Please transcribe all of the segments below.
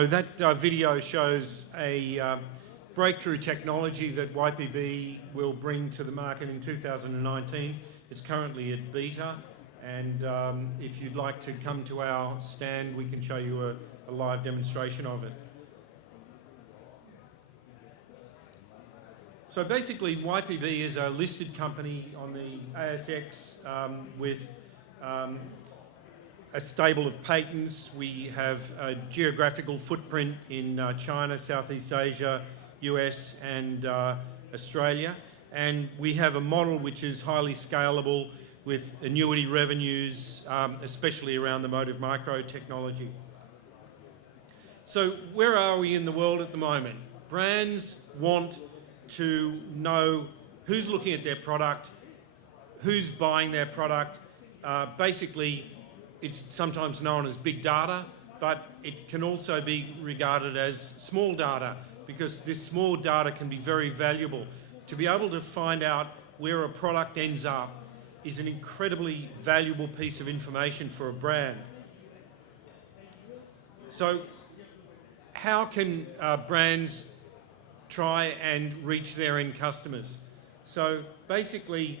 So that video shows a breakthrough technology that YPB will bring to the market in 2019. It's currently at beta, and if you'd like to come to our stand, we can show you a live demonstration of it. So basically, YPB is a listed company on the ASX with a stable of patents. We have a geographical footprint in China, Southeast Asia, US and Australia. And we have a model which is highly scalable with annuity revenues, especially around the motive micro technology. So where are we in the world at the moment? Brands want to know who's looking at their product, who's buying their product. Basically, it's sometimes known as big data, but it can also be regarded as small data, because this small data can be very valuable. To be able to find out where a product ends up is an incredibly valuable piece of information for a brand. So how can brands try and reach their end customers? So basically,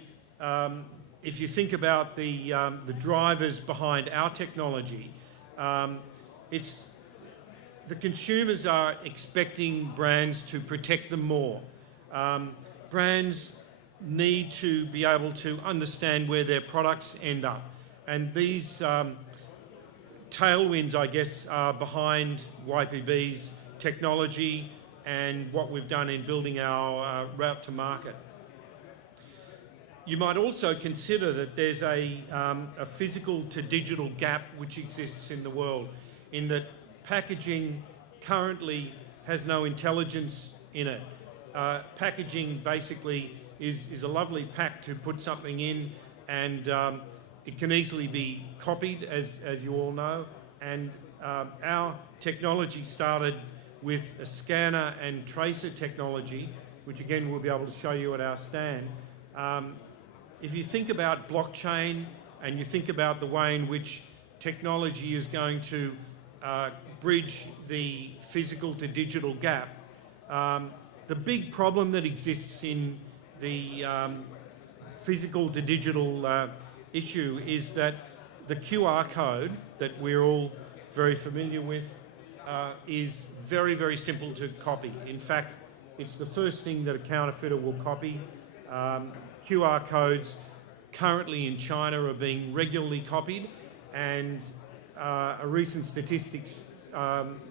if you think about the drivers behind our technology, it's the consumers are expecting brands to protect them more. Brands need to be able to understand where their products end up. And these tailwinds, I guess, are behind YPB's technology and what we've done in building our route to market. You might also consider that there's a physical to digital gap which exists in the world, in that packaging currently has no intelligence in it. Packaging basically is a lovely pack to put something in, and it can easily be copied, as you all know. And our technology started with a scanner and tracer technology, which again we'll be able to show you at our stand. If you think about blockchain and you think about the way in which technology is going to bridge the physical to digital gap, the big problem that exists in the physical to digital issue is that the QR code that we're all very familiar with is very, very simple to copy. In fact, it's the first thing that a counterfeiter will copy. QR codes currently in China are being regularly copied, and a recent statistics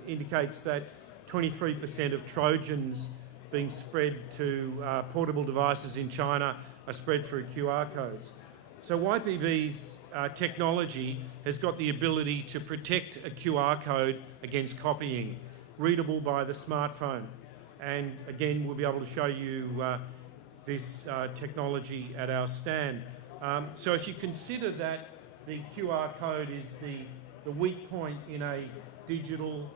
indicates that 23% of Trojans being spread to portable devices in China are spread through QR codes. So YPB's technology has got the ability to protect a QR code against copying, readable by the smartphone. And again, we'll be able to show you this technology at our stand. So if you consider that the QR code is the weak point in a digital,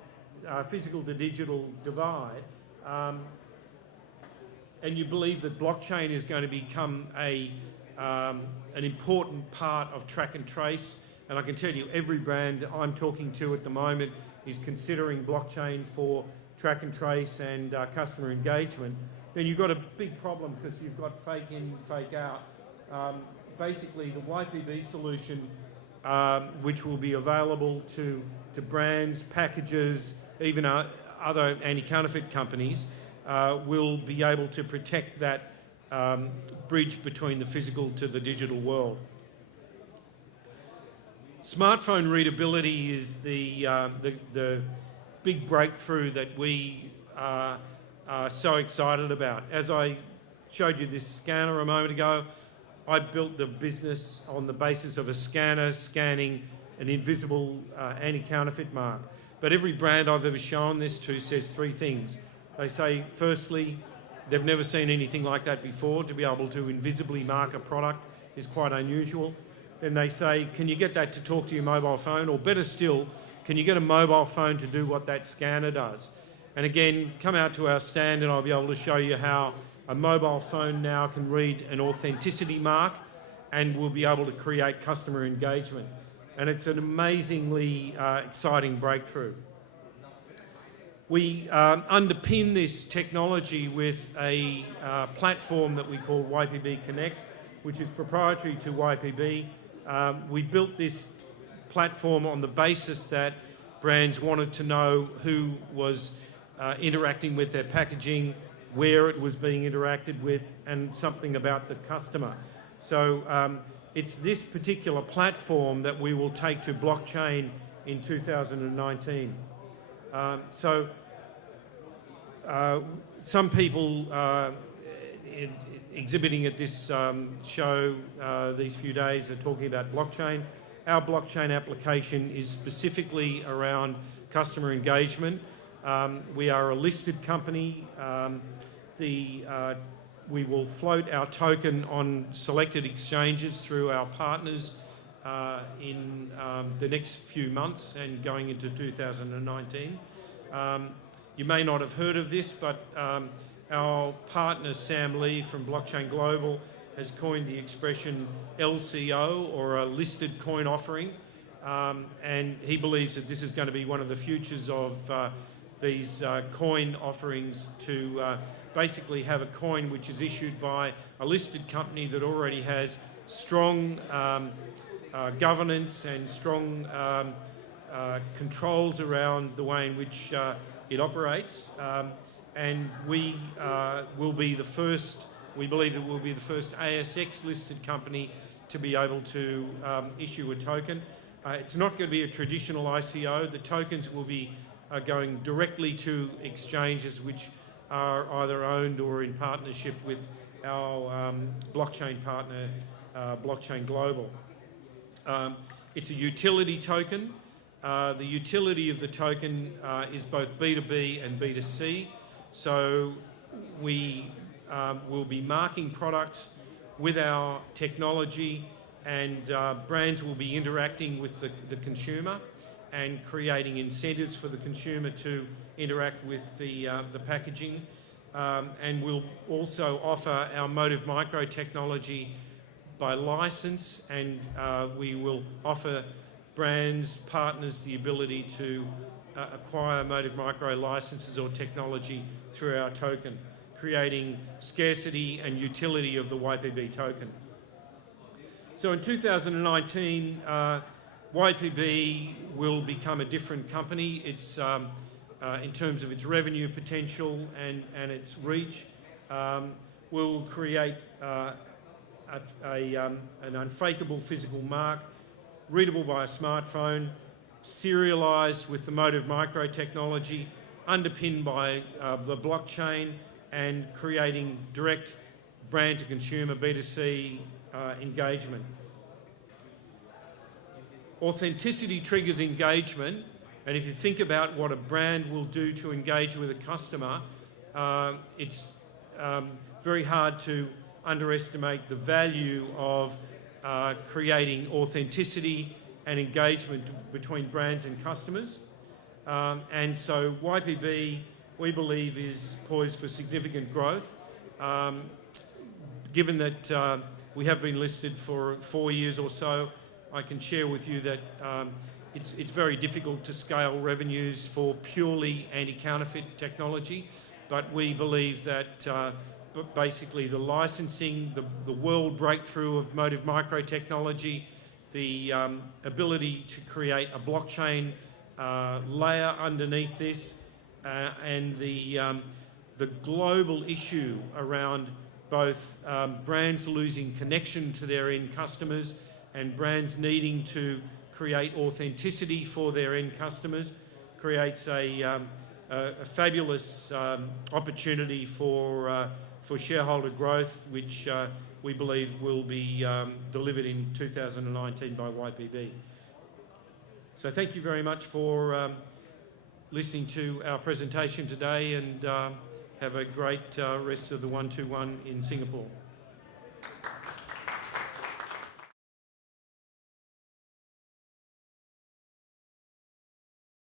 physical to digital divide, and you believe that blockchain is going to become an important part of track and trace, and I can tell you every brand I'm talking to at the moment is considering blockchain for track and trace and customer engagement, then you've got a big problem, because you've got fake in, fake out. Basically, the YPB solution, which will be available to brands, packages, even other anti-counterfeit companies, will be able to protect that bridge between the physical to the digital world. Smartphone readability is the big breakthrough that we are so excited about. As I showed you this scanner a moment ago, I built the business on the basis of a scanner scanning an invisible anti-counterfeit mark. But every brand I've ever shown this to says three things. They say, firstly, they've never seen anything like that before. To be able to invisibly mark a product is quite unusual. Then they say, can you get that to talk to your mobile phone? Or better still, can you get a mobile phone to do what that scanner does? And again, come out to our stand and I'll be able to show you how a mobile phone now can read an authenticity mark and we'll be able to create customer engagement. And it's an amazingly exciting breakthrough. We underpin this technology with a platform that we call YPB Connect, which is proprietary to YPB. We built this platform on the basis that brands wanted to know who was interacting with their packaging, where it was being interacted with, and something about the customer. So it's this particular platform that we will take to blockchain in 2019. Some people exhibiting at this show these few days are talking about blockchain. Our blockchain application is specifically around customer engagement. We are a listed company. We will float our token on selected exchanges through our partners in the next few months and going into 2019. You may not have heard of this, but our partner Sam Lee from Blockchain Global has coined the expression LCO, or a listed coin offering, and he believes that this is going to be one of the futures of these coin offerings, to basically have a coin which is issued by a listed company that already has strong governance and strong controls around the way in which it operates, and we will be the first. We believe that we'll be the first ASX listed company to be able to issue a token. It's not going to be a traditional ICO. The tokens will be going directly to exchanges which are either owned or in partnership with our blockchain partner, Blockchain Global. It's a utility token. The utility of the token is both B2B and B2C. So we will be marking products with our technology, and brands will be interacting with the consumer and creating incentives for the consumer to interact with the packaging. And we'll also offer our Motive Micro technology by license, and we will offer brands, partners, the ability to acquire Motive Micro licenses or technology through our token, creating scarcity and utility of the YPB token. So in 2019, YPB will become a different company. It's in terms of its revenue potential and its reach. We'll create an unfakeable physical mark, readable by a smartphone, serialised with the Motive Micro technology, underpinned by the blockchain, and creating direct brand-to-consumer B2C engagement. Authenticity triggers engagement, and if you think about what a brand will do to engage with a customer, it's very hard to underestimate the value of creating authenticity and engagement between brands and customers. And so YPB, we believe, is poised for significant growth. Given that we have been listed for 4 years or so, I can share with you that it's very difficult to scale revenues for purely anti-counterfeit technology, but we believe that basically the licensing, the world breakthrough of Motive Micro technology, the ability to create a blockchain layer underneath this, and the global issue around both brands losing connection to their end customers and brands needing to create authenticity for their end customers, creates a fabulous opportunity for shareholder growth, which we believe will be delivered in 2019 by YPB. So thank you very much for listening to our presentation today, and have a great rest of the 121 in Singapore.